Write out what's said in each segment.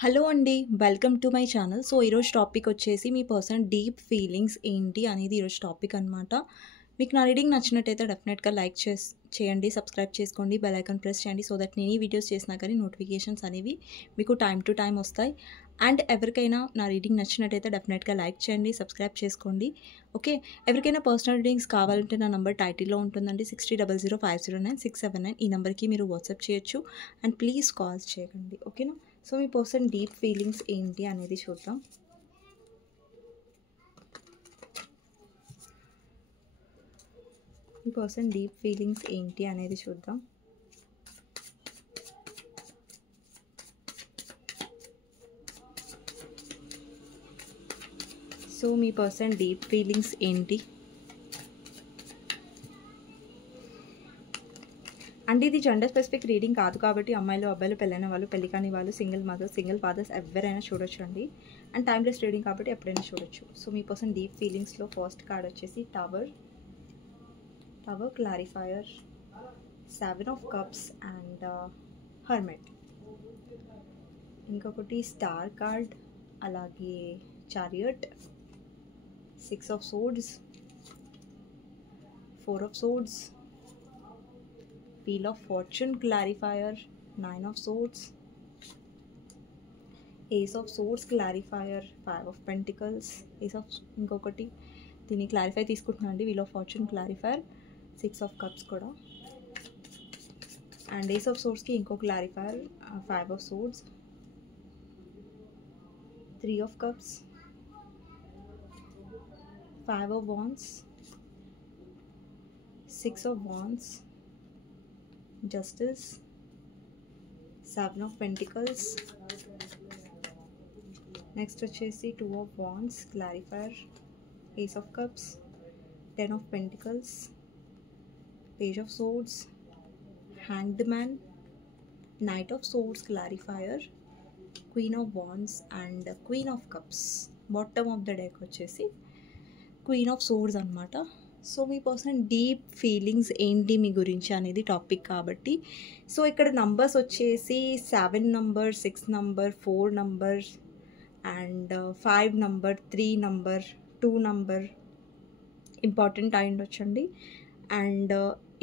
Hello అండి. Welcome to my channel. So, ఈరోజు topic వచ్చేసి మీ పర్సనల్ డీప్ ఫీలింగ్స్ ఏంటి అనేది ఈరోజు టాపిక్ అనమాట. మీకు నా రీడింగ్ నచ్చినట్టయితే డెఫినెట్‌గా లైక్ చేయండి, సబ్స్క్రైబ్ చేసుకోండి, బెల్ ఐకాన్ ప్రెస్ చేయండి. సో దట్ నేను ఈ వీడియోస్ చేసినా కానీ నోటిఫికేషన్స్ అనేవి మీకు టైమ్ టు టైమ్ వస్తాయి. అండ్ ఎవరికైనా నా రీడింగ్ నచ్చినట్టయితే డెఫినెట్‌గా లైక్ చేయండి, సబ్స్క్రైబ్ చేసుకోండి. ఓకే. ఎవరికైనా పర్సనల్ రీడింగ్స్ కావాలంటే నా నంబర్ టైటిల్‌లో ఉంటుందండి. 6000509679 ఈ నంబర్‌కి మీరు వాట్సాప్ చేయొచ్చు. అండ్ ప్లీజ్ కాల్స్ చేయకండి. ఓకేనా. సో మీ పర్సన్ డీప్ ఫీలింగ్స్ ఏంటి అనేది చూద్దాం. మీ పర్సన్ డీప్ ఫీలింగ్స్ ఏంటి అనేది చూద్దాం. సో మీ పర్సన్ డీప్ ఫీలింగ్స్ ఏంటి అంటే ఇది జెండర్ స్పెసిఫిక్ రీడింగ్ కాదు కాబట్టి అమ్మాయిలు అబ్బాయిలు పెళ్ళైన వాళ్ళు పెళ్లి కాని వాళ్ళు సింగిల్ మదర్ సింగిల్ ఫాదర్స్ ఎవరైనా చూడొచ్చు అండి. అండ్ టైమ్లెస్ రీడింగ్ కాబట్టి ఎప్పుడైనా చూడొచ్చు. సో మీ పర్సన్ డీప్ ఫీలింగ్స్లో ఫస్ట్ కార్డ్ వచ్చేసి tower clarifier, 7 of cups and hermit. ఇంకొకటి స్టార్ కార్డ్, అలాగే chariot, 6 of swords, 4 of swords, Wheel of Fortune clarifier, 9 of Swords, Ace of Swords clarifier, 5 of Pentacles, Ace of ఇంకొకటి దీన్ని clarify తీసుకుంటున్నాను అండి. Wheel of Fortune clarifier, 6 of Cups కూడా, and Ace of Swordsకి ఇంకో clarifier, 5 of Swords, 3 of Cups, 5 of Wands, 6 of Wands, Justice, 7 of Pentacles. Next వచ్చేసి 2 of Wands clarifier, Ace of Cups, 10 of Pentacles, Page of Swords, Hanged Man, Knight of Swords clarifier, Queen of Wands and Queen of Cups. Bottom of the deck వచ్చేసి Queen of Swords అన్నమాట. So మీ person deep feelings ఏంటి మీ గురించి అనేది topic కాబట్టి, so ఇక్కడ numbers వచ్చేసి 7 number, 6 number, 4 number and 5 number, 3 number, 2 number important అయి ఉండొచ్చండి. అండ్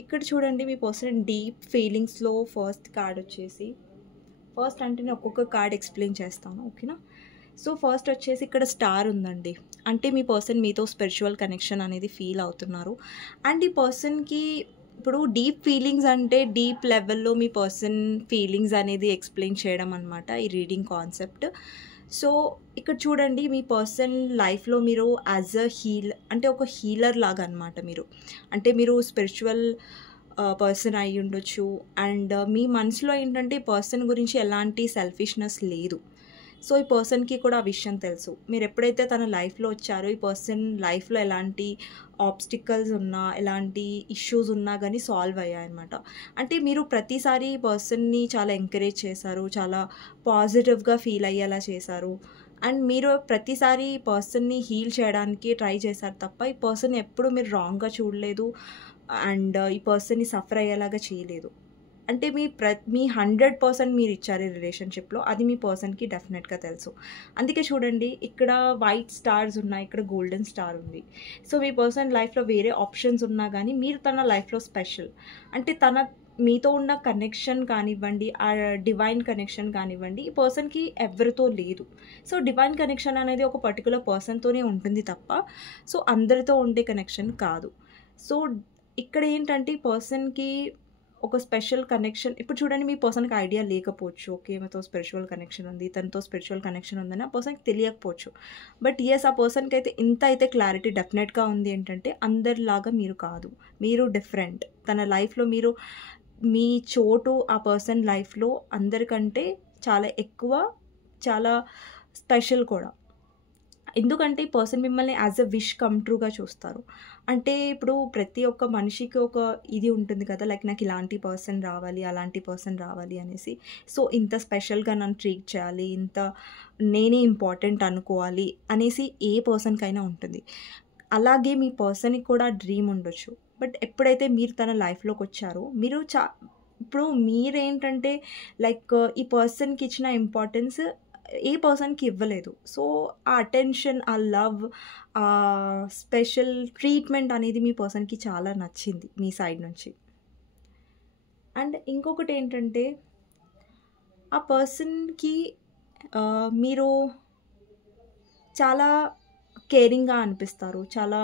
ఇక్కడ చూడండి మీ పర్సన్ డీప్ ఫీలింగ్స్లో ఫస్ట్ కార్డ్ వచ్చేసి, ఫస్ట్ అంటే నేను ఒక్కొక్క కార్డ్ ఎక్స్ప్లెయిన్ చేస్తాను, ఓకేనా. సో ఫస్ట్ వచ్చేసి ఇక్కడ స్టార్ ఉందండి. అంటే మీ పర్సన్ మీతో స్పిరిచువల్ కనెక్షన్ అనేది ఫీల్ అవుతున్నారు. అండ్ ఈ పర్సన్కి ఇప్పుడు డీప్ ఫీలింగ్స్ అంటే డీప్ లెవెల్లో మీ పర్సన్ ఫీలింగ్స్ అనేది ఎక్స్ప్లెయిన్ చేయడం అనమాట ఈ రీడింగ్ కాన్సెప్ట్. సో ఇక్కడ చూడండి మీ పర్సన్ లైఫ్లో మీరు యాజ్ అ అంటే ఒక హీలర్ లాగా అనమాట. అంటే మీరు స్పిరిచువల్ పర్సన్ అయి ఉండొచ్చు. అండ్ మీ మనసులో ఏంటంటే ఈ పర్సన్ గురించి ఎలాంటి సెల్ఫిష్నెస్ లేదు. సో ఈ పర్సన్కి కూడా ఆ విషయం తెలుసు. మీరు ఎప్పుడైతే తన లైఫ్లో వచ్చారో ఈ పర్సన్ లైఫ్లో ఎలాంటి ఆబ్స్టికల్స్ ఉన్నా, ఎలాంటి ఇష్యూస్ ఉన్నా కానీ సాల్వ్ అయ్యాయన్నమాట. అంటే మీరు ప్రతిసారి ఈ పర్సన్ని చాలా ఎంకరేజ్ చేశారు, చాలా పాజిటివ్గా ఫీల్ అయ్యేలా చేశారు. అండ్ మీరు ప్రతిసారి ఈ పర్సన్ని హీల్ చేయడానికి ట్రై చేశారు తప్ప ఈ పర్సన్ ఎప్పుడు మీరు రాంగ్గా చూడలేదు. అండ్ ఈ పర్సన్ని సఫర్ అయ్యేలాగా చేయలేదు. అంటే మీ 100% మీరు ఇచ్చారు ఈ రిలేషన్షిప్లో, అది మీ పర్సన్కి డెఫినెట్గా తెలుసు. అందుకే చూడండి ఇక్కడ వైట్ స్టార్స్ ఉన్నాయి, ఇక్కడ గోల్డెన్ స్టార్ ఉంది. సో మీ పర్సన్ లైఫ్లో వేరే ఆప్షన్స్ ఉన్నా కానీ మీరు తన లైఫ్లో స్పెషల్. అంటే మీతో ఉన్న కనెక్షన్ కానివ్వండి, ఆ డివైన్ కనెక్షన్ కానివ్వండి, ఈ పర్సన్కి ఎవరితో లేదు. సో డివైన్ కనెక్షన్ అనేది ఒక పర్టికులర్ పర్సన్తోనే ఉంటుంది తప్ప సో అందరితో ఉండే కనెక్షన్ కాదు. సో ఇక్కడ ఏంటంటే ఈ పర్సన్కి ఒక స్పెషల్ కనెక్షన్, ఇప్పుడు చూడండి మీ పర్సన్కి ఐడియా లేకపోవచ్చు, ఓకే మీతో స్పిరిచువల్ కనెక్షన్ ఉంది, తనతో స్పిరిచువల్ కనెక్షన్ ఉందని ఆ పర్సన్కి తెలియకపోవచ్చు. బట్ ఎస్ ఆ పర్సన్కి అయితే ఇంత అయితే క్లారిటీ డెఫినెట్గా ఉంది ఏంటంటే అందరిలాగా మీరు కాదు, మీరు డిఫరెంట్. తన లైఫ్లో మీ చోటు ఆ పర్సన్ లైఫ్లో అందరికంటే చాలా ఎక్కువ, చాలా స్పెషల్ కూడా. ఎందుకంటే ఈ పర్సన్ మిమ్మల్ని యాజ్ అ విష్ కమ్ ట్రూగా చూస్తారు. అంటే ఇప్పుడు ప్రతి ఒక్క మనిషికి ఒక ఇది ఉంటుంది కదా, లైక్ నాకు ఇలాంటి పర్సన్ రావాలి, అలాంటి పర్సన్ రావాలి అనేసి. సో ఇంత స్పెషల్గా నన్ను ట్రీట్ చేయాలి, నేనే ఇంపార్టెంట్ అనుకోవాలి అనేసి ఏ పర్సన్కైనా ఉంటుంది. అలాగే మీ పర్సన్కి కూడా డ్రీమ్ ఉండొచ్చు. బట్ ఎప్పుడైతే మీరు తన లైఫ్లోకి వచ్చారో ఇప్పుడు మీరేంటంటే లైక్ ఈ పర్సన్కి ఇచ్చిన ఇంపార్టెన్స్ ఏ పర్సన్కి ఇవ్వలేదు. సో ఆ అటెన్షన్, ఆ లవ్, ఆ స్పెషల్ ట్రీట్మెంట్ అనేది మీ పర్సన్కి చాలా నచ్చింది మీ సైడ్ నుంచి. అండ్ ఇంకొకటి ఏంటంటే ఆ పర్సన్కి మీరు చాలా కేరింగ్‌గా అనిపిస్తారు. చాలా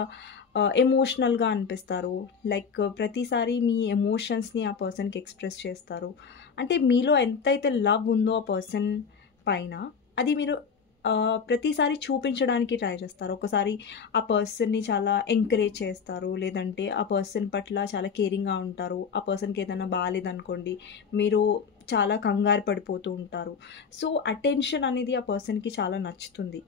ఎమోషనల్‌గా అనిపిస్తారు. లైక్ ప్రతిసారి మీ ఎమోషన్స్‌ని ఆ పర్సన్‌కి ఎక్స్‌ప్రెస్ చేస్తారు. అంటే మీలో ఎంతైతే లవ్ ఉందో ఆ పర్సన్ పైన, అది మీరు ప్రతిసారి చూపించడానికి ట్రై చేస్తారు. ఒకసారి ఆ పర్సన్‌ని చాలా ఎంకరేజ్ చేస్తారు. లేదంటే ఆ పర్సన్ పట్ల చాలా కేరింగ్‌గా ఉంటారు. ఆ పర్సన్‌కి ఏదైనా బాలేదనుకోండి, మీరు చాలా కంగారు పడిపోతూ ఉంటారు. సో, అటెన్షన్ అనేది ఆ పర్సన్‌కి చాలా నచ్చుతుంది.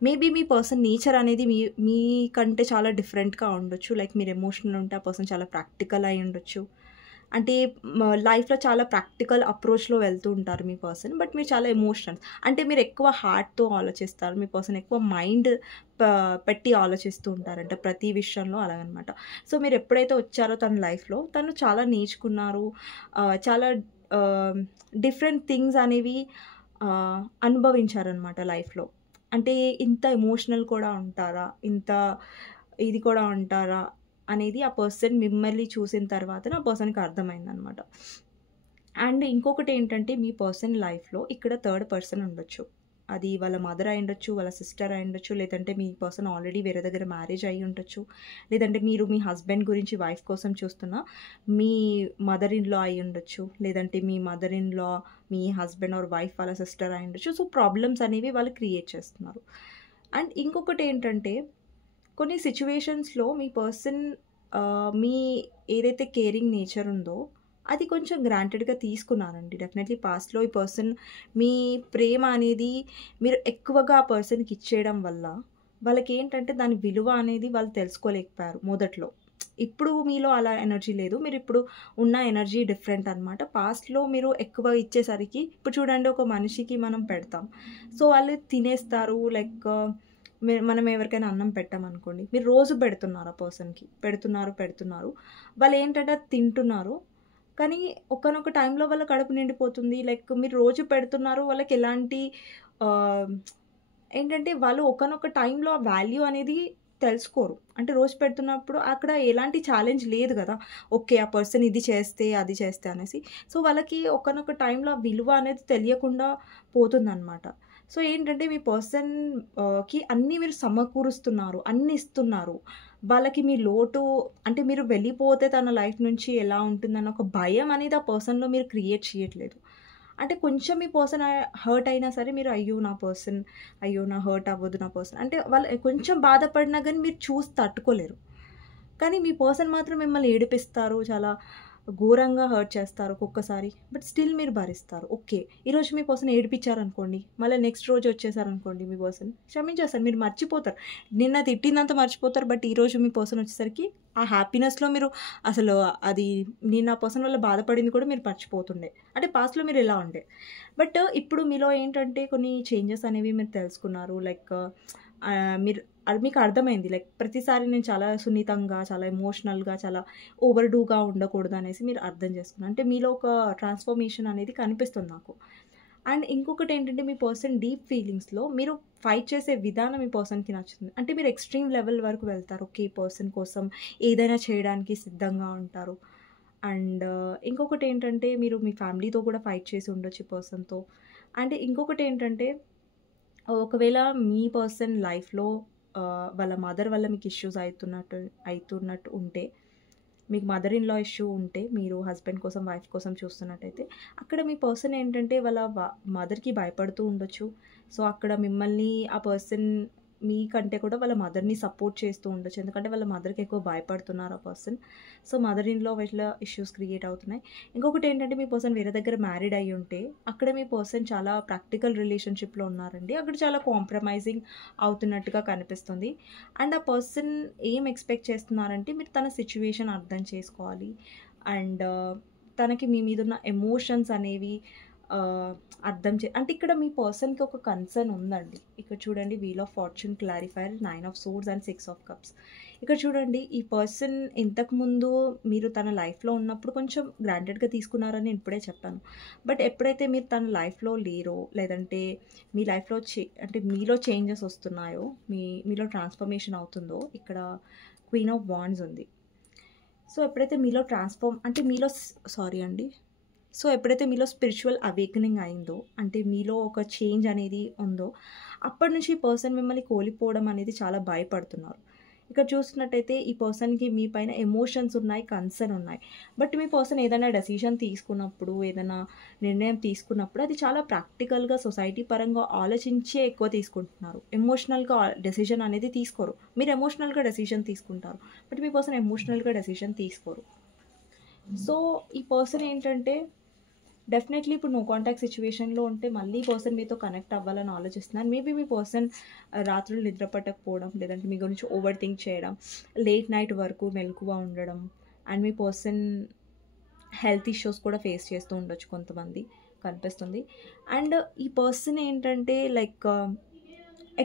మేబీ మీ పర్సన్ నేచర్ అనేది మీకంటే చాలా డిఫరెంట్‌గా ఉండొచ్చు. లైక్ మీరు ఎమోషనల్ ఉంటే, ఆ పర్సన్ చాలా ప్రాక్టికల్ అయి ఉండొచ్చు. అంటే లైఫ్‌లో చాలా ప్రాక్టికల్ అప్రోచ్‌లో వెళ్తూ ఉంటారు మీ పర్సన్. బట్ మీరు చాలా ఎమోషనల్. అంటే మీరు ఎక్కువ హార్ట్‌తో ఆలోచిస్తారు. మీ పర్సన్ ఎక్కువ మైండ్ ప పెట్టి ఆలోచిస్తూ ఉంటారంట ప్రతి విషయంలో అలాగనమాట. సో, మీరు ఎప్పుడైతే వచ్చారో తన లైఫ్‌లో, తను చాలా నేర్చుకున్నారు. చాలా ఆహ్, డిఫరెంట్ థింగ్స్ అనేవి అనుభవించారనమాట లైఫ్‌లో. అంటే ఇంత ఎమోషనల్ కూడా ఉంటారా? ఇంత ఇది కూడా ఉంటారా? అనేది ఆ పర్సన్ మిమ్మల్ని చూసిన తర్వాతనే ఆ పర్సన్‌కి అర్థమైందనమాట. అండ్ ఇంకొకటేంటంటే మీ పర్సన్ లైఫ్‌లో ఇక్కడ థర్డ్ పర్సన్ ఉండొచ్చు. అది వాళ్ళ మదర్ అయ్యుండొచ్చు, వాళ్ళ సిస్టర్ అయ్యుండొచ్చు, లేదంటే మీ పర్సన్ ఆల్రెడీ వేరే దగ్గర మ్యారేజ్ అయ్యి ఉండొచ్చు. లేదంటే మీరు మీ హస్బెండ్ గురించి వైఫ్ కోసం చూస్తున్న మీ మదర్ ఇన్ లా అయ్యుండొచ్చు. లేదంటే మీ మదర్ ఇన్ లా మీ హస్బెండ్ ఆర్ వైఫ్ వాళ్ళ సిస్టర్ అయ్యుండొచ్చు. సో, ప్రాబ్లమ్స్ అనేవి వాళ్ళు క్రియేట్ చేస్తున్నారు. అండ్ ఇంకొకటేంటంటే కొన్ని సిట్యుయేషన్స్‌లో మీ పర్సన్ మీ ఏదైతే కేరింగ్ నేచర్ ఉందో, అది కొంచెం గ్రాంటెడ్‌గా తీసుకున్నారండి. డెఫినెట్‌లీ పాస్ట్‌లో ఈ పర్సన్ మీ ప్రేమ అనేది మీరు ఎక్కువగా ఆ పర్సన్‌కి ఇచ్చేయడం వల్ల, వాళ్ళకేంటంటే దాని విలువ అనేది వాళ్ళు తెలుసుకోలేకపోయారు మొదట్లో. ఇప్పుడు మీలో అలా ఎనర్జీ లేదు. మీరిప్పుడు ఉన్న ఎనర్జీ డిఫరెంట్ అనమాట. పాస్ట్‌లో మీరు ఎక్కువ ఇచ్చేసరికి ఇప్పుడు చూడండి ఒక మనిషికి మనం పెడతాం. సో, వాళ్ళు తినేస్తారు. లైక్ మనం ఎవరికైనా అన్నం పెట్టామనుకోండి. మీరు రోజు పెడుతున్నారు ఆ పర్సన్‌కి. పెడుతున్నారు. వాళ్ళేంటంటే అది తింటున్నారు. కానీ ఒకానొక టైంలో వాళ్ళ కడుపు నిండిపోతుంది. లైక్ మీరు రోజు పెడుతున్నారు. వాళ్ళకెలాంటి ఆహ్, ఏంటంటే వాళ్ళు ఒకానొక టైంలో ఆ వాల్యూ అనేది తెలుసుకోరు. అంటే రోజు పెడుతున్నప్పుడు అక్కడ ఎలాంటి ఛాలెంజ్ లేదు గదా! ఓకే. ఆ పర్సన్ ఇది చేస్తే, అది చేస్తే అనేసి. సో, వాళ్ళకి ఒకానొక టైంలో ఆ విలువ అనేది తెలియకుండా పోతుందనమాట. సో, ఏంటంటే మీ పర్సన్ కి అన్నీ మీరు సమకూరుస్తున్నారు. అన్నీ ఇస్తున్నారు. వాళ్ళకి మీ లోటు అంటే మీరు వెళ్ళిపోతే తన లైఫ్ నుంచి ఎలా ఉంటుందన్న ఒక భయం అనేది ఆ పర్సన్‌లో మీరు క్రియేట్ చేయట్లేదు. అంటే కొంచెం మీ పర్సన్ హర్ట్ అయినా సరే మీరు అయ్యో! నా హర్ట్ అవ్వదు నా పర్సన్ అంటే వాళ్ళు కొంచెం బాధపడినా గాని మీరు చూసి తట్టుకోలేరు. కానీ మీ పర్సన్ మాత్రం మిమ్మల్ని ఏడిపిస్తారు. చాలా ఘోరంగా హర్ట్ చేస్తారు ఒక్కొక్కసారి. బట్ స్టిల్ మీరు భరిస్తారు. ఓకే. ఈరోజు మీ పర్సన్ ఏడిపించారనుకోండి. మళ్ళీ నెక్స్ట్ రోజు వచ్చేసారనుకోండి మీ పర్సన్. క్షమించేస్తారు. మీరు మర్చిపోతారు. నిన్న తిట్టిందంతా మర్చిపోతారు. బట్ ఈరోజు మీ పర్సన్ వచ్చేసరికి ఆ హ్యాపీనెస్‌లో మీరు అసలు అది నేను ఆ పర్సన్ వల్ల బాధపడింది కూడా మీరు మర్చిపోతుండే. అంటే పాస్ట్‌లో మీరు ఇలా ఉండే. బట్ ఇప్పుడు మీలో ఏంటంటే కొన్ని చేంజెస్ అనేవి మీరు తెలుసుకున్నారు. లైక్ మీరు అది మీకు అర్థమైంది. లైక్ ప్రతిసారి నేను చాలా సున్నితంగా, చాలా ఎమోషనల్‌గా, చాలా ఓవర్‌డూగా ఉండకూడదనేసి మీరు అర్థం చేసుకున్నారు. అంటే మీలో ఒక ట్రాన్స్‌ఫర్మేషన్ అనేది కనిపిస్తుంది నాకు. అండ్ ఇంకొకటేంటంటే మీ పర్సన్ డీప్ ఫీలింగ్స్‌లో మీరు ఫైట్ చేసే విధానం మీ పర్సన్‌కి నచ్చుతుంది. అంటే మీరు ఎక్స్‌ట్రీమ్ లెవెల్ వరకు వెళ్తారు. ఓకే. ఈ పర్సన్ కోసం ఏదైనా చేయడానికి సిద్ధంగా ఉంటారు. అండ్ ఇంకొకటేంటంటే మీరు మీ ఫ్యామిలీతో కూడా ఫైట్ చేసి ఉండొచ్చు ఈ పర్సన్‌తో. అండ్ ఇంకొకటేంటంటే ఒకవేళ మీ పర్సన్ లైఫ్‌లో వాళ్ళ మదర్ వల్ల మీకు ఇష్యూస్ అయితున్నట్టు ఉంటే, మీకు మదర్ ఇన్ లా ఇష్యూ ఉంటే, మీరు హస్బెండ్ కోసం, వైఫ్ కోసం చూస్తున్నట్టయితే, అక్కడ మీ పర్సన్ ఏంటంటే వాళ్ళ మదర్‌కి భయపడుతూ ఉండొచ్చు. సో, అక్కడ మిమ్మల్ని ఆ పర్సన్ మీకంటే కూడా వాళ్ళ మదర్‌ని సపోర్ట్ చేస్తూ ఉండొచ్చు. ఎందుకంటే వాళ్ళ మదర్‌కి ఎక్కువ భయపడుతున్నారు ఆ పర్సన్. సో, మదర్ ఇన్ లా ఇట్లా ఇష్యూస్ క్రియేట్ అవుతున్నాయి. ఇంకొకటేంటంటే మీ పర్సన్ వేరే దగ్గర మ్యారీడ్ అయ్యుంటే, అక్కడ మీ పర్సన్ చాలా ప్రాక్టికల్ రిలేషన్‌షిప్‌లో ఉన్నారండి. అక్కడ చాలా కాంప్రమైజింగ్ అవుతున్నట్టుగా కనిపిస్తుంది. అండ్ ఆ పర్సన్ ఏం ఎక్స్‌పెక్ట్ చేస్తున్నారంటే, మీరు తన సిట్యుయేషన్ అర్థం చేసుకోవాలి. అండ్ తనకి మీ మీదున్న ఎమోషన్స్ అనేవి ఆహ్, అంటే ఇక్కడ మీ పర్సన్‌కి ఒక కన్సర్న్ ఉందండి. ఇక్కడ చూడండి wheel of fortune clarifier, 9 of swords and 6 of cups. ఇక్కడ చూడండి ఈ పర్సన్ ఇంతకుముందు మీరు తన లైఫ్లో ఉన్నప్పుడు కొంచెం గ్రాంటెడ్గా తీసుకున్నారని నేను ఇప్పుడే చెప్పాను. బట్ ఎప్పుడైతే మీరు తన లైఫ్లో లేరో, లేదంటే మీ లైఫ్లో అంటే మీలో చేంజెస్ వస్తున్నాయో, మీలో ట్రాన్స్ఫర్మేషన్ అవుతుందో, ఇక్కడ క్వీన్ ఆఫ్ వాండ్స్ ఉంది. సో ఎప్పుడైతే మీలో అంటే మీలో సారీ అండి, సో ఎప్పుడైతే మీలో స్పిరిచువల్ అవేకనింగ్ అయిందో, అంటే మీలో ఒక చేంజ్ అనేది ఉందో, అప్పటి నుంచి ఈ పర్సన్ మిమ్మల్ని కోల్పోవడం అనేది చాలా భయపడుతున్నారు. ఇక్కడ చూస్తున్నట్టయితే ఈ పర్సన్కి మీ పైన ఎమోషన్స్ ఉన్నాయి, కన్సర్న్ ఉన్నాయి. బట్ మీ పర్సన్ ఏదైనా డెసిషన్ తీసుకున్నప్పుడు, ఏదైనా నిర్ణయం తీసుకున్నప్పుడు అది చాలా ప్రాక్టికల్గా సొసైటీ పరంగా ఆలోచించే ఎక్కువ తీసుకుంటున్నారు. ఎమోషనల్గా డెసిషన్ అనేది తీసుకోరు. మీరు ఎమోషనల్గా డెసిషన్ తీసుకుంటారు, బట్ మీ పర్సన్ ఎమోషనల్గా డెసిషన్ తీసుకోరు. సో ఈ పర్సన్ ఏంటంటే డెఫినెట్లీ ఇప్పుడు నో కాంటాక్ట్ సిచ్యువేషన్లో ఉంటే మళ్ళీ పర్సన్ మీతో కనెక్ట్ అవ్వాలని ఆలోచిస్తున్నారు. మేబీ మీ పర్సన్ రాత్రులు నిద్ర పట్టకపోవడం, లేదంటే మీ గురించి ఓవర్ థింక్ చేయడం, లేట్ నైట్ వరకు మెలకువ ఉండడం, and me person health issues కూడా ఫేస్ చేస్తూ ఉండొచ్చు కొంతమంది కనిపిస్తుంది. అండ్ ఈ పర్సన్ ఏంటంటే లైక్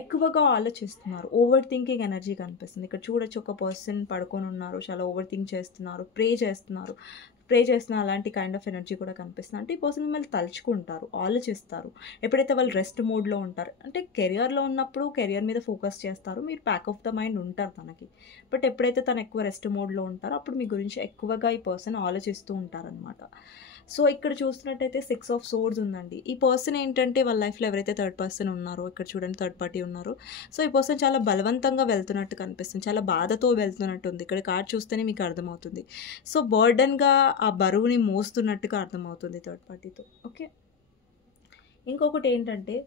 ఎక్కువగా ఆలోచిస్తున్నారు, ఓవర్ థింకింగ్ ఎనర్జీ కనిపిస్తుంది. ఇక్కడ చూడొచ్చు ఒక పర్సన్ పడుకొని ఉన్నారు, చాలా ఓవర్ థింక్ చేస్తున్నారు, ప్రే చేస్తున్న అలాంటి కైండ్ ఆఫ్ ఎనర్జీ కూడా కనిపిస్తుంది. అంటే ఈ పర్సన్ మిమ్మల్ని తలుచుకుంటారు, ఆలోచిస్తారు. ఎప్పుడైతే వాళ్ళు రెస్ట్ మోడ్లో ఉంటారు, అంటే కెరియర్లో ఉన్నప్పుడు కెరియర్ మీద ఫోకస్ చేస్తారు, మీరు ప్యాక్ ఆఫ్ ద మైండ్ ఉంటారు తనకి. బట్ ఎప్పుడైతే తను ఎక్కువ రెస్ట్ మోడ్లో ఉంటారో అప్పుడు మీ గురించి ఎక్కువగా ఈ పర్సన్ ఆలోచిస్తూ ఉంటారనమాట. సో ఇక్కడ చూస్తున్నట్టయితే 6 ఆఫ్ సోర్డ్స్ ఉందండి. ఈ పర్సన్ ఏంటంటే వాళ్ళ లైఫ్లో ఎవరైతే థర్డ్ పర్సన్ ఉన్నారో, ఇక్కడ చూడండి థర్డ్ పార్టీ ఉన్నారు. సో ఈ పర్సన్ చాలా బలవంతంగా వెళ్తున్నట్టు కనిపిస్తుంది, చాలా బాధతో వెళ్తున్నట్టు ఉంది. ఇక్కడ కార్డ్ చూస్తేనే మీకు అర్థమవుతుంది. సో బర్డన్గా ఆ బరువుని మోస్తున్నట్టుగా అర్థమవుతుంది థర్డ్ పార్టీతో. ఓకే, ఇంకొకటి ఏంటంటే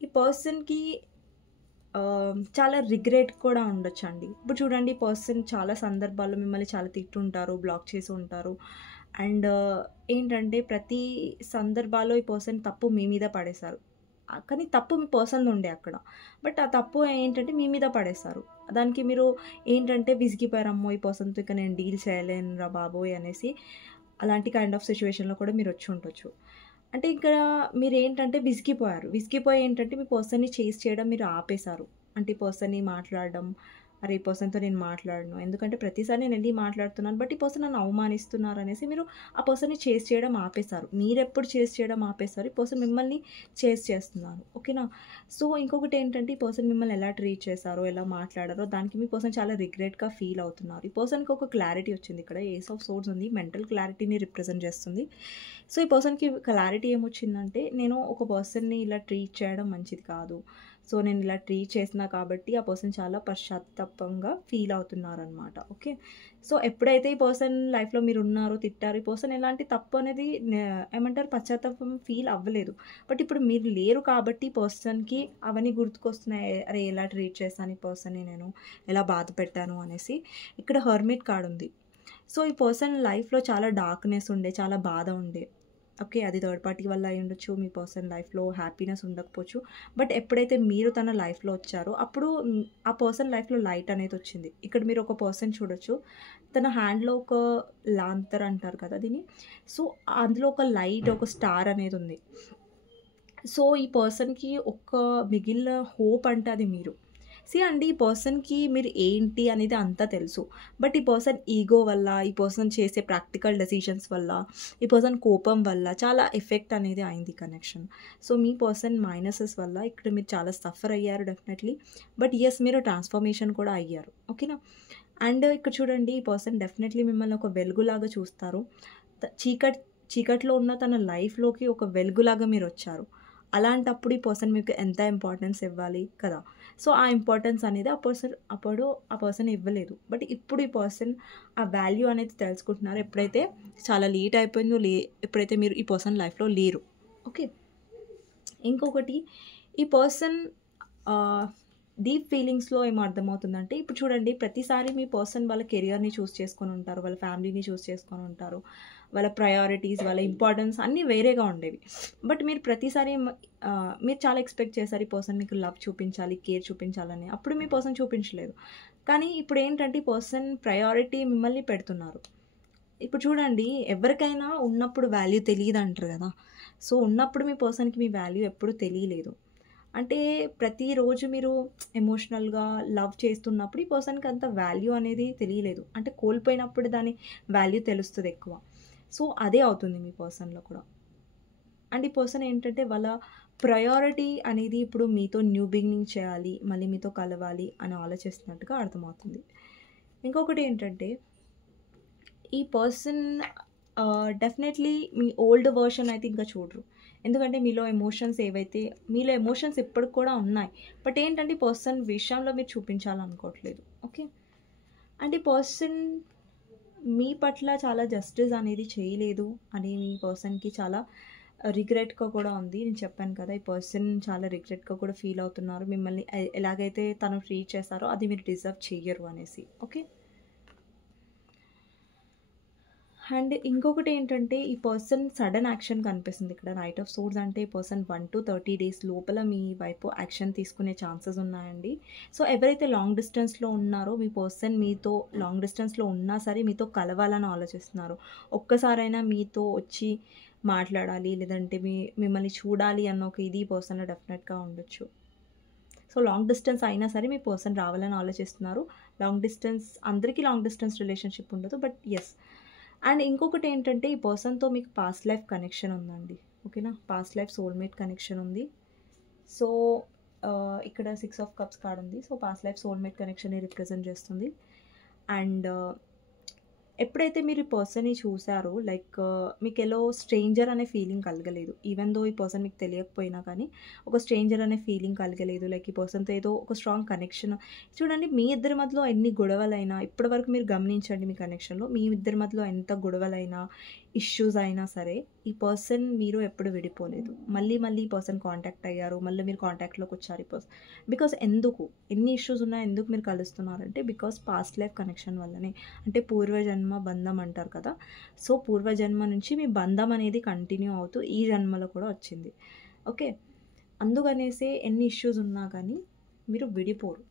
ఈ పర్సన్కి చాలా రిగ్రెట్ కూడా ఉండొచ్చు అండి. ఇప్పుడు చూడండి ఈ పర్సన్ చాలా సందర్భాల్లో మిమ్మల్ని చాలా తిట్టుంటారు, బ్లాక్ చేసి ఉంటారు. అండ్ ఏంటంటే ప్రతి సందర్భాల్లో ఈ పర్సన్ తప్పు మీ మీద పడేశారు, కానీ తప్పు మీ పర్సన్ ఉండే అక్కడ. బట్ ఆ తప్పు ఏంటంటే మీ మీద పడేశారు. దానికి మీరు ఏంటంటే విసిగిపోయారు, అమ్మో ఈ పర్సన్తో ఇక నేను డీల్ చేయలేను రా బాబోయ్ అనేసి. అలాంటి కైండ్ ఆఫ్ సిచ్యువేషన్లో కూడా మీరు వచ్చి ఉండొచ్చు. అంటే ఇక్కడ మీరు ఏంటంటే విసిగిపోయి ఏంటంటే మీ పర్సన్ని చేస్ చేయడం మీరు ఆపేశారు. అంటే ఈ పర్సన్ని మాట్లాడడం, అరే ఈ పర్సన్తో నేను మాట్లాడను, ఎందుకంటే ప్రతిసారి నేను వెళ్ళి మాట్లాడుతున్నాను బట్ ఈ పర్సన్ నన్ను అవమానిస్తున్నారు అనేసి మీరు ఆ పర్సన్ని చేస్ చేయడం ఆపేశారు. మీరు ఎప్పుడు చేస్ చేయడం ఆపేశారు, ఈ పర్సన్ మిమ్మల్ని చేస్ చేస్తున్నారు. ఓకేనా. సో ఇంకొకటి ఏంటంటే ఈ పర్సన్ మిమ్మల్ని ఎలా ట్రీట్ చేశారో, ఎలా మాట్లాడారో దానికి మీ పర్సన్ చాలా రిగ్రెట్గా ఫీల్ అవుతున్నారు. ఈ పర్సన్కి ఒక క్లారిటీ వచ్చింది. ఇక్కడ ఏస్ ఆఫ్ సోర్డ్స్ ఉంది, మెంటల్ క్లారిటీని రిప్రజెంట్ చేస్తుంది. సో ఈ పర్సన్కి క్లారిటీ ఏమొచ్చిందంటే, నేను ఒక పర్సన్ని ఇలా ట్రీట్ చేయడం మంచిది కాదు, సో నేను ఇలా ట్రీట్ చేసినా కాబట్టి ఆ పర్సన్ చాలా పశ్చాత్తాపంగా ఫీల్ అవుతున్నారనమాట. ఓకే, సో ఎప్పుడైతే ఈ పర్సన్ లైఫ్లో మీరు ఉన్నారో, తిట్టారు, ఈ పర్సన్ ఎలాంటి తప్పు అనేది ఏమంటారు పశ్చాత్తాపం ఫీల్ అవ్వలేదు. బట్ ఇప్పుడు మీరు లేరు కాబట్టి పర్సన్కి అవన్నీ గుర్తుకొస్తున్నాయి, అరే ఎలా ట్రీట్ చేశాను ఈ పర్సన్ని, నేను ఎలా బాధ పెట్టాను అనేసి. ఇక్కడ హర్మిట్ కార్డ్ ఉంది. సో ఈ పర్సన్ లైఫ్లో చాలా డార్క్నెస్ ఉండే, చాలా బాధ ఉండే. ఓకే, అది థర్డ్ పార్టీ వల్ల అయి ఉండొచ్చు, మీ పర్సన్ లైఫ్లో హ్యాపీనెస్ ఉండకపోవచ్చు. బట్ ఎప్పుడైతే మీరు తన లైఫ్లో వచ్చారో అప్పుడు ఆ పర్సన్ లైఫ్లో లైట్ అనేది వచ్చింది. ఇక్కడ మీరు ఒక పర్సన్ చూడొచ్చు, తన హ్యాండ్లో ఒక లాంతర్ అంటారు కదా దీన్ని, సో అందులో ఒక లైట్, ఒక స్టార్ అనేది ఉంది. సో ఈ పర్సన్కి ఒక మిగిలిన హోప్ అంటే అది మీరు. అండి, ఈ పర్సన్కి మీరు ఏంటి అనేది అంతా తెలుసు. బట్ ఈ పర్సన్ ఈగో వల్ల, ఈ పర్సన్ చేసే ప్రాక్టికల్ డెసిషన్స్ వల్ల, ఈ పర్సన్ కోపం వల్ల చాలా ఎఫెక్ట్ అనేది అయింది కనెక్షన్. సో మీ పర్సన్ మైనసెస్ వల్ల ఇక్కడ మీరు చాలా సఫర్ అయ్యారు డెఫినెట్లీ. బట్ ఎస్, మీరు ట్రాన్స్ఫర్మేషన్ కూడా అయ్యారు. ఓకేనా. అండ్ ఇక్కడ చూడండి, ఈ పర్సన్ డెఫినెట్లీ మిమ్మల్ని ఒక వెలుగులాగా చూస్తారు. చీకట్లో ఉన్న తన లైఫ్లోకి ఒక వెలుగులాగా మీరు వచ్చారు. అలాంటప్పుడు ఈ పర్సన్ మీకు ఎంత ఇంపార్టెన్స్ ఇవ్వాలి కదా. సో ఆ ఇంపార్టెన్స్ అనేది అప్పుడు ఆ పర్సన్ ఇవ్వలేదు. బట్ ఇప్పుడు ఈ పర్సన్ ఆ వాల్యూ అనేది తెలుసుకుంటున్నారు ఎప్పుడైతే చాలా లేట్ అయిపోయిందో, ఎప్పుడైతే మీరు ఈ పర్సన్ లైఫ్లో లేరు. ఓకే, ఇంకొకటి ఈ పర్సన్ డీప్ ఫీలింగ్స్లో ఏమో అర్థమవుతుందంటే, ఇప్పుడు చూడండి ప్రతిసారి మీ పర్సన్ వాళ్ళ కెరియర్ని చూస్ చేసుకొని ఉంటారు, వాళ్ళ ఫ్యామిలీని చూస్ చేసుకొని ఉంటారు, వాళ్ళ ప్రయారిటీస్, వాళ్ళ ఇంపార్టెన్స్ అన్నీ వేరేగా ఉండేవి. బట్ మీరు ప్రతిసారి మీరు చాలా ఎక్స్పెక్ట్ చేశారు ఈ పర్సన్ మీకు లవ్ చూపించాలి, కేర్ చూపించాలని. అప్పుడు మీ పర్సన్ చూపించలేదు. కానీ ఇప్పుడు ఏంటంటే ఈ పర్సన్ ప్రయారిటీ మిమ్మల్ని పెడుతున్నారు. ఇప్పుడు చూడండి, ఎవరికైనా ఉన్నప్పుడు వాల్యూ తెలియదు అంటారు కదా. సో ఉన్నప్పుడు మీ పర్సన్కి మీ వాల్యూ ఎప్పుడు తెలియలేదు. అంటే ప్రతిరోజు మీరు ఎమోషనల్‌గా లవ్ చేస్తున్నప్పుడు ఈ పర్సన్‌కి అంత వాల్యూ అనేది తెలియలేదు. అంటే కోల్పోయినప్పుడు దాని వాల్యూ తెలుస్తది ఎక్కువ. సో, అదే అవుతుంది మీ పర్సన్‌లో కూడా. అండ్ ఈ పర్సన్ ఏంటంటే వాళ్ళ ప్రయారిటీ అనేది ఇప్పుడు మీతో న్యూ బిగినింగ్ చేయాలి, మళ్ళీ మీతో కలవాలి అని ఆలోచిస్తున్నట్టుగా అర్థమవుతుంది. ఇంకొకటి ఏంటంటే ఈ పర్సన్ డెఫినెట్‌లీ మీ ఓల్డ్ వర్షన్ అయితే ఇంకా చూడరు. ఎందుకంటే మీలో ఎమోషన్స్ ఇప్పటికి కూడా ఉన్నాయి. బట్ ఏంటంటే ఈ పర్సన్ విషయంలో మీరు చూపించాలనుకోవట్లేదు. ఓకే. అండ్ ఈ పర్సన్ మీ పట్ల చాలా జస్టిస్ అనేది చేయలేదు అని మీ పర్సన్‌కి చాలా రిగ్రెట్‌గా కూడా ఉంది. నేను చెప్పాను కదా! ఈ పర్సన్ చాలా రిగ్రెట్‌గా కూడా ఫీల్ అవుతున్నారు. మిమ్మల్ని ఎలాగైతే తను ట్రీట్ చేస్తారో అది మీరు డిజర్వ్ చెయ్యరు అనేసి. ఓకే. అండ్ ఇంకొకటి ఏంటంటే ఈ పర్సన్ సడన్ యాక్షన్ కనిపిస్తుంది ఇక్కడ. నైట్ ఆఫ్ సోర్డ్స్ అంటే ఈ పర్సన్ 1-30 డేస్ లోపల మీ వైపు యాక్షన్ తీసుకునే ఛాన్సెస్ ఉన్నాయండి. సో, ఎవరైతే లాంగ్ డిస్టెన్స్‌లో ఉన్నారో మీ పర్సన్ మీతో లాంగ్ డిస్టెన్స్‌లో ఉన్నా సరే మీతో కలవాలని ఆలోచిస్తున్నారు. ఒక్కసారైనా మీతో వచ్చి మాట్లాడాలి, లేదంటే మిమ్మల్ని చూడాలి అన్న ఒక ఇది ఈ పర్సన్‌లో డెఫినెట్‌గా ఉండొచ్చు. సో, లాంగ్ డిస్టెన్స్ అయినా సరే మీ పర్సన్ రావాలని ఆలోచిస్తున్నారు. అందరికీ లాంగ్ డిస్టెన్స్ రిలేషన్‌షిప్ ఉండదు. But yes. అండ్ ఇంకొకటి ఏంటంటే ఈ పర్సన్‌తో మీకు పాస్ట్ లైఫ్ కనెక్షన్ ఉందండి. ఓకేనా? పాస్ట్ లైఫ్ సోల్‌మేట్ కనెక్షన్ ఉంది. సో, ఇక్కడ 6 ఆఫ్ కప్స్ కార్డ్ ఉంది. సో, పాస్ట్ లైఫ్ సోల్‌మేట్ కనెక్షన్‌ని రిప్రజెంట్ చేస్తుంది. అండ్ ఎప్పుడైతే మీరు ఈ పర్సన్‌ని చూసారో మీకెలో స్ట్రేంజర్ అనే ఫీలింగ్ కలగలేదు. ఈవెన్ దో ఈ పర్సన్ మీకు తెలియకపోయినా కానీ ఒక స్ట్రేంజర్ అనే ఫీలింగ్ కలగలేదు. ఈ పర్సన్‌తో ఏదో ఒక స్ట్రాంగ్ కనెక్షన్ చూడండి. మీ ఇద్దరి మధ్యలో ఎన్ని గొడవలైనా ఇప్పటివరకు మీరు గమనించండి మీ కనెక్షన్‌లో. మీ ఇద్దరి మధ్యలో ఎంత గొడవలైనా, ఇష్యూస్ అయినా సరే ఈ పర్సన్ మీరు ఎప్పుడు విడిపోలేదు. మళ్ళీ ఈ పర్సన్ కాంటాక్ట్ అయ్యారు. మళ్ళీ మీరు కాంటాక్ట్‌లోకి వచ్చారు ఈ పర్సన్. బికాజ్ ఎన్ని ఇష్యూస్ ఉన్నా ఎందుకు మీరు కలుస్తున్నారంటే బికాజ్ పాస్ట్ లైఫ్ కనెక్షన్ వల్లనే. అంటే పూర్వజన్మ బంధం అంటారు కదా! సో, పూర్వజన్మ నుంచి మీ బంధం అనేది కంటిన్యూ అవుతూ ఈ జన్మలో కూడా వచ్చింది. ఓకే. అందుకనేసే ఎన్ని ఇష్యూస్ ఉన్నా కానీ మీరు విడిపోరు.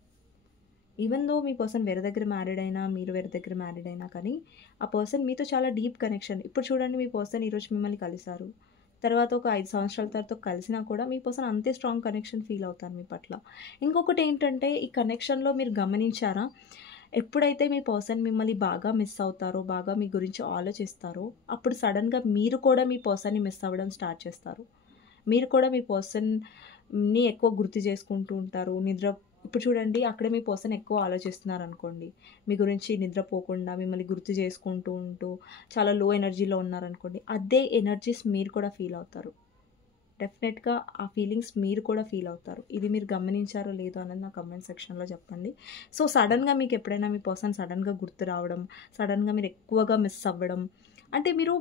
ఈవెన్ దో మీ పర్సన్ వేరే దగ్గర మ్యారీడ్ అయినా, మీరు వేరే దగ్గర మ్యారీడ్ అయినా కానీ ఆ పర్సన్ మీతో చాలా డీప్ కనెక్షన్. ఇప్పుడు చూడండి మీ పర్సన్ ఈరోజు మిమ్మల్ని కలిసారు. తర్వాత ఒక 5 సంవత్సరాల తర్వాత కలిసినా కూడా మీ పర్సన్ అంతే స్ట్రాంగ్ కనెక్షన్ ఫీల్ అవుతారు మీ పట్ల. ఇంకొకటి ఏంటంటే ఈ కనెక్షన్‌లో మీరు గమనించారా? ఎప్పుడైతే మీ పర్సన్ మిమ్మల్ని బాగా మిస్ అవుతారో, బాగా మీ గురించి ఆలోచిస్తారో, అప్పుడు సడెన్‌గా మీరు కూడా మీ పర్సన్‌ని మిస్ అవ్వడం స్టార్ట్ చేస్తారు. మీరు కూడా మీ పర్సన్‌ని ఎక్కువ గుర్తు చేసుకుంటూ ఉంటారు. ఇప్పుడు చూడండి అక్కడే మీ పర్సన్ ఎక్కువ ఆలోచిస్తున్నారనుకోండి. మీ గురించి నిద్రపోకుండా మిమ్మల్ని గుర్తు చేసుకుంటూ ఉంటూ చాలా లో ఎనర్జీలో ఉన్నారనుకోండి. అదే ఎనర్జీస్ మీరు కూడా ఫీల్ అవుతారు. డెఫినెట్‌గా ఆ ఫీలింగ్స్ మీరు కూడా ఫీల్ అవుతారు. ఇది మీరు గమనించారో లేదో అనేది నా కామెంట్ సెక్షన్‌లో చెప్పండి. సో, సడెన్‌గా మీకు ఎప్పుడైనా మీ పర్సన్ సడెన్‌గా గుర్తు రావడం, సడెన్‌గా మీరు ఎక్కువగా మిస్ అవ్వడం, అంటే మీరు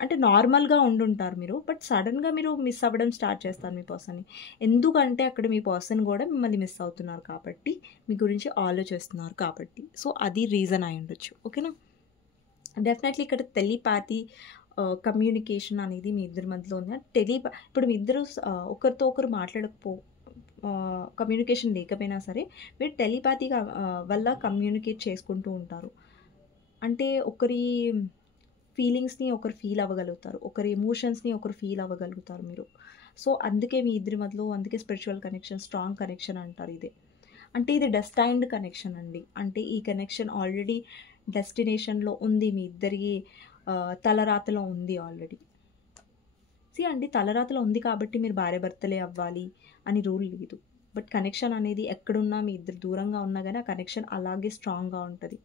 అంటే నార్మల్‌గా ఉండుంటారు మీరు. బట్ సడెన్‌గా మీరు మిస్ అవ్వడం స్టార్ట్ చేస్తారు మీ పర్సన్‌ని. ఎందుకంటే అక్కడ మీ పర్సన్ కూడా మిమ్మల్ని మిస్ అవుతున్నారు కాబట్టి, మీ గురించి ఆలోచిస్తున్నారు కాబట్టి. సో, అది రీజన్ అయ్యుండొచ్చు. ఓకేనా? డెఫినెట్లీ ఇక్కడ టెలిపాతీ కమ్యూనికేషన్ అనేది మీ ఇద్దరి మధ్యలో ఉంది. ఇప్పుడు మీ ఇద్దరు ఒకరితో ఒకరు కమ్యూనికేషన్ లేకపోయినా సరే మీరు టెలిపాతీగా వల్ల కమ్యూనికేట్ చేసుకుంటూ ఉంటారు. అంటే ఒకరి ఫీలింగ్స్‌ని ఒకరు ఫీల్ అవ్వగలుగుతారు. ఒకరి ఎమోషన్స్‌ని ఒకరు ఫీల్ అవ్వగలుగుతారు మీరు. సో, అందుకే మీ ఇద్దరి మధ్యలో అందుకే స్పిరిచువల్ కనెక్షన్, స్ట్రాంగ్ కనెక్షన్ అంటారు ఇదే. అంటే ఇది డెస్టైన్డ్ కనెక్షన్ అండి. అంటే ఈ కనెక్షన్ ఆల్రెడీ డెస్టినేషన్‌లో ఉంది. మీ ఇద్దరి తలరాతలో ఉంది ఆల్రెడీ. అండి తలరాతలో ఉంది కాబట్టి మీరు భార్యాభర్తలే అవ్వాలి అని రూల్ లేదు. బట్ కనెక్షన్ అనేది ఎక్కడున్నా మీ ఇద్దరు దూరంగా ఉన్నా గానీ ఆ కనెక్షన్ అలాగే స్ట్రాంగ్‌గా ఉంటది.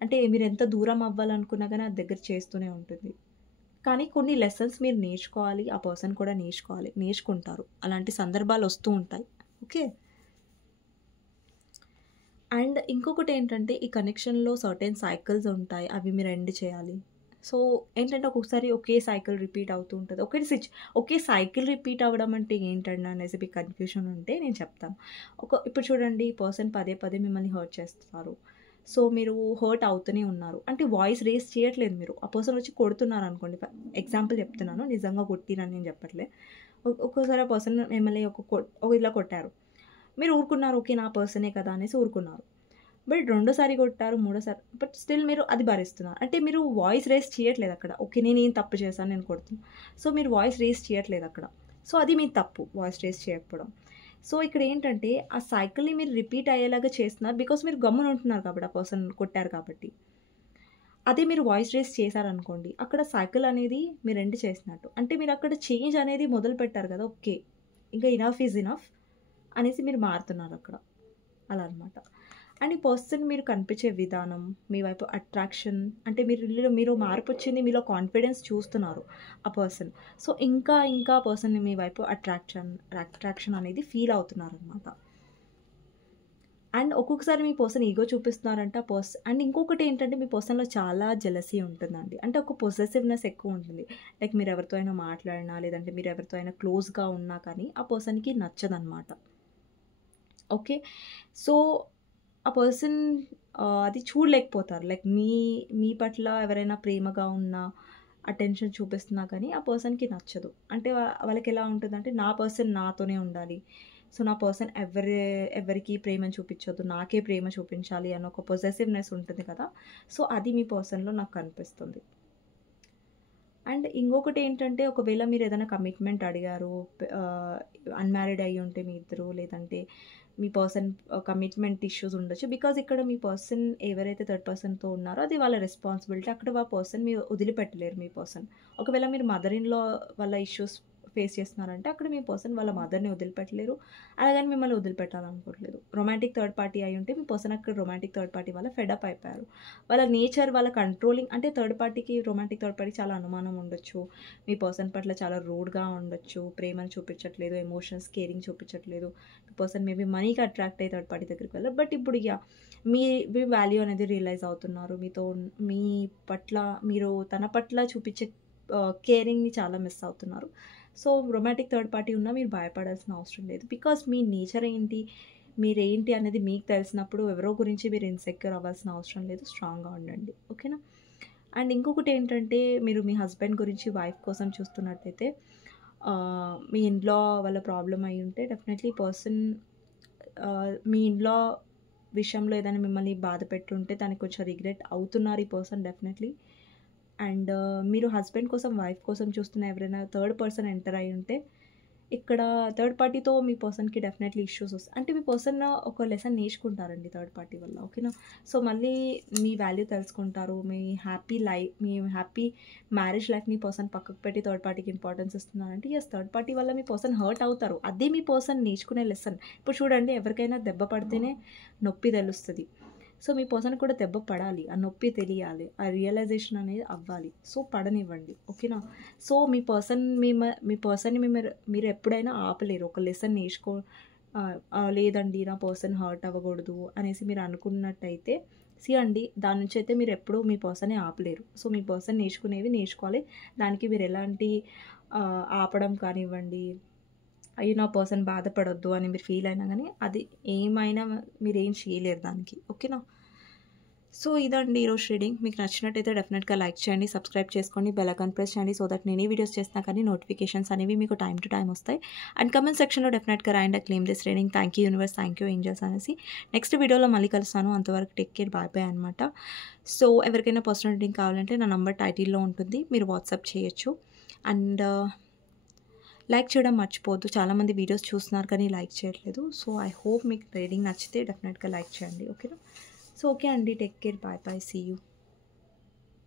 అంటే మీరెంత దూరం అవ్వాలనుకున్నా గానీ అది దగ్గర చేస్తూనే ఉంటుంది. కానీ కొన్ని లెసన్స్ మీరు నేర్చుకోవాలి. ఆ పర్సన్ కూడా నేర్చుకుంటారు. అలాంటి సందర్భాలు వస్తూ ఉంటాయి. ఓకే. అండ్ ఇంకొకటేంటంటే ఈ కనెక్షన్‌లో సర్టెన్ సైకిల్స్ ఉంటాయి. అవి మీరు ఎండ్ చేయాలి. సో, ఏంటంటే ఒక్కొక్కసారి ఒకే సైకిల్ రిపీట్ అవుతూ ఉంటది. ఒకే సైకిల్ రిపీట్ అవ్వడం అంటే ఏంటండి అనేసి మీకు కన్‌ఫ్యూషన్ ఉంటే నేను చెప్తాను. ఇప్పుడు చూడండి ఈ పర్సన్ పదే పదే మిమ్మల్ని హర్ట్ చేస్తున్నారు. సో, మీరు హర్ట్ అవుతూనే ఉన్నారు. అంటే వాయిస్ రేజ్ చేయట్లేదు మీరు. ఆ పర్సన్ వచ్చి కొడుతున్నారనుకోండి. ఎగ్జాంపుల్ చెప్తున్నాను. నిజంగా కొట్టిరని నేను చెప్పట్లే. ఒక్కోసారి ఆ పర్సన్ మిమ్మల్ని ఇలా కొట్టారు. మీరు ఊరుకున్నారు. ఓకే. నా పర్సనే కదా అనేసి ఊరుకున్నారు. బట్ రెండోసారి కొట్టారు, మూడోసారి బట్ స్టిల్ మీరు అది భరిస్తున్నారు. అంటే మీరు వాయిస్ రేజ్ చేయట్లేదు అక్కడ. ఓకే. నేనేం తప్పు చేశాను నేను కొడుతున్నా. సో, మీరు వాయిస్ రేజ్ చేయట్లేదు అక్కడ. సో, అది మీ తప్పు వాయిస్ రేజ్ చేయకపోవడం. సో ఇక్కడ ఏంటంటే ఆ సైకిల్ని మీరు రిపీట్ అయ్యేలాగా చేస్తున్నారు బికాస్ మీరు గమ్మున ఉంటున్నారు కాబట్టి ఆ పర్సన్ కొట్టారు కాబట్టి. అదే మీరు వాయిస్ రేస్ చేశారనుకోండి, అక్కడ సైకిల్ అనేది మీరు ఎండ్ చేసినట్టు. అంటే మీరు అక్కడ చేంజ్ అనేది మొదలు పెట్టారు కదా, ఓకే ఇంకా ఇనఫ్ ఈజ్ ఇనఫ్ అనేసి మీరు మారుతున్నారు అక్కడ, అలా అనమాట. అండ్ ఈ పర్సన్ మీరు కనిపించే విధానం, మీ వైపు అట్రాక్షన్, అంటే మీరు మార్పు వచ్చింది, మీలో కాన్ఫిడెన్స్ చూస్తున్నారు ఆ పర్సన్. సో ఇంకా ఇంకా పర్సన్ని మీ వైపు అట్రాక్షన్ అనేది ఫీల్ అవుతున్నారు అనమాట. అండ్ ఒక్కొక్కసారి మీ పర్సన్ ఈగో చూపిస్తున్నారంటే ఆ అండ్ ఇంకొకటి ఏంటంటే మీ పర్సన్లో చాలా జెలసీ ఉంటుందండి. అంటే ఒక పొసెసివ్నెస్ ఎక్కువ ఉంటుంది. లైక్ మీరు ఎవరితో అయినా మాట్లాడినా, లేదంటే మీరు ఎవరితో అయినా క్లోజ్గా ఉన్నా కానీ ఆ పర్సన్కి నచ్చదనమాట. ఓకే, సో ఆ పర్సన్ అది చూడలేకపోతారు. లైక్ మీ పట్ల ఎవరైనా ప్రేమగా ఉన్నా, అటెన్షన్ చూపిస్తున్నా కానీ ఆ పర్సన్కి నచ్చదు. అంటే వాళ్ళకి ఎలా ఉంటుందంటే నా పర్సన్ నాతోనే ఉండాలి, సో నా పర్సన్ ఎవరికి ప్రేమను చూపించొద్దు, నాకే ప్రేమ చూపించాలి అన్న ఒక పొసెసివ్నెస్ ఉంటుంది కదా. సో అది మీ పర్సన్లో నాకు కనిపిస్తుంది. అండ్ ఇంకొకటి ఏంటంటే ఒకవేళ మీరు ఏదైనా కమిట్మెంట్ అడిగారు, అన్మ్యారీడ్ అయ్యి ఉంటే మీ ఇద్దరు, లేదంటే మీ పర్సన్ కమిట్మెంట్ ఇష్యూస్ ఉండొచ్చు. బికాజ్ ఇక్కడ మీ పర్సన్ ఎవరైతే థర్డ్ పర్సన్తో ఉన్నారో అది వాళ్ళ రెస్పాన్సిబిలిటీ. అక్కడ ఆ పర్సన్ మీరు వదిలిపెట్టలేరు మీ పర్సన్. ఒకవేళ మీరు మదర్ ఇన్ లా వాళ్ళ ఇష్యూస్ ఫేస్ చేస్తున్నారంటే అక్కడ మీ పర్సన్ వాళ్ళ మదర్ని వదిలిపెట్టలేరు, అలాగని మిమ్మల్ని వదిలిపెట్టాలనుకోవట్లేదు. రొమాంటిక్ థర్డ్ పార్టీ అయి ఉంటే మీ పర్సన్ అక్కడ రొమాంటిక్ థర్డ్ పార్టీ వల్ల ఫెడప్ అయిపోయారు. వాళ్ళ నేచర్, వాళ్ళ కంట్రోలింగ్, అంటే థర్డ్ పార్టీకి రొమాంటిక్ థర్డ్ పార్టీ చాలా అనుమానం ఉండొచ్చు, మీ పర్సన్ పట్ల చాలా రూడ్గా ఉండొచ్చు, ప్రేమను చూపించట్లేదు, ఎమోషన్స్ కేరింగ్ చూపించట్లేదు. మీ పర్సన్ మేబీ మనీకి అట్రాక్ట్ అయ్యి థర్డ్ పార్టీ దగ్గరికి వెళ్ళారు. బట్ ఇప్పుడు మీ వాల్యూ అనేది రియలైజ్ అవుతున్నారు, మీ పట్ల మీరు తన పట్ల చూపించే కేరింగ్ని చాలా మిస్ అవుతున్నారు. సో రొమాంటిక్ థర్డ్ పార్టీ ఉన్నా మీరు భయపడాల్సిన అవసరం లేదు. బికాస్ మీ నేచర్ ఏంటి, మీరేంటి అనేది మీకు తెలిసినప్పుడు ఎవరో గురించి మీరు ఇన్సెక్యూర్ అవ్వాల్సిన అవసరం లేదు. స్ట్రాంగ్గా ఉండండి, ఓకేనా. అండ్ ఇంకొకటి ఏంటంటే మీరు మీ హస్బెండ్ గురించి వైఫ్ కోసం చూస్తున్నట్టయితే మీ ఇంట్లో వాళ్ళ ప్రాబ్లం అయి ఉంటే డెఫినెట్లీ పర్సన్ మీ ఇంట్లో విషయంలో ఏదైనా మిమ్మల్ని బాధ పెట్టుంటే దానికి కొంచెం రిగ్రెట్ అవుతున్నారు ఈ పర్సన్ డెఫినెట్లీ. అండ్ మీరు హస్బెండ్ కోసం వైఫ్ కోసం చూస్తున్న ఎవరైనా థర్డ్ పర్సన్ ఎంటర్ అయి ఉంటే ఇక్కడ థర్డ్ పార్టీతో మీ పర్సన్కి డెఫినెట్లీ ఇష్యూస్ వస్తాయి. అంటే మీ పర్సన్ ఒక లెసన్ నేర్చుకుంటారండి థర్డ్ పార్టీ వల్ల, ఓకేనా. సో మళ్ళీ మీ వాల్యూ తెలుసుకుంటారు, మీ హ్యాపీ మ్యారేజ్ లైఫ్ని పర్సన్ పక్కకు పెట్టి థర్డ్ పార్టీకి ఇంపార్టెన్స్ ఇస్తున్నారంటే ఎస్, థర్డ్ పార్టీ వల్ల మీ పర్సన్ హర్ట్ అవుతారు. అదే మీ పర్సన్ నేర్చుకునే లెసన్. ఇప్పుడు చూడండి, ఎవరికైనా దెబ్బ పడితేనే నొప్పి తెలుస్తుంది. సో మీ పర్సన్ కూడా దెబ్బ పడాలి, ఆ నొప్పి తెలియాలి, ఆ రియలైజేషన్ అనేది అవ్వాలి. సో పడనివ్వండి, ఓకేనా. సో మీ పర్సన్ని మీరు ఎప్పుడైనా ఆపలేరు. ఒక లెసన్ లేదండి నా పర్సన్ హర్ట్ అవ్వకూడదు అనేసి మీరు అనుకున్నట్టయితే అండి, దాని నుంచి అయితే మీరు ఎప్పుడూ మీ పర్సన్ని ఆపలేరు. సో మీ పర్సన్ నేర్చుకోవాలి. దానికి మీరు ఎలాంటి ఆపడం కానివ్వండి, అయ్యో నా పర్సన్ బాధపడొద్దు అని మీరు ఫీల్ అయినా కానీ అది ఏమైనా మీరు ఏం చేయలేరు దానికి, ఓకేనా. సో ఇదండి ఈరోజు రీడింగ్. మీకు నచ్చినట్టయితే డెఫినెట్గా లైక్ చేయండి, సబ్స్క్రైబ్ చేసుకోండి, బెల్ ఐకాన్ ప్రెస్ చేయండి, సో దట్ నేను ఏ వీడియోస్ చేసినా కానీ నోటిఫికేషన్స్ అనేవి మీకు టైం టు టైం వస్తాయి. అండ్ కమెంట్ సెక్షన్లో డెఫినెట్గా రాయండి claim this reading. Thank you universe, thank you angels అనేసి. నెక్స్ట్ వీడియోలో మళ్ళీ కలుస్తాను. అంతవరకు టేక్ కేర్, బాయ్ అనమాట. సో ఎవరికైనా పర్సనల్ రీడింగ్ కావాలంటే నా నంబర్ టైటిల్లో ఉంటుంది, మీరు వాట్సాప్ చేయొచ్చు. అండ్ లైక్ చేయడం మర్చిపోవద్దు. చాలామంది వీడియోస్ చూస్తున్నారు కానీ లైక్ చేయట్లేదు. సో ఐ హోప్ మీకు రీడింగ్ నచ్చితే డెఫినెట్గా లైక్ చేయండి, ఓకేనా. సో ఓకే అండి, take care, bye, see you.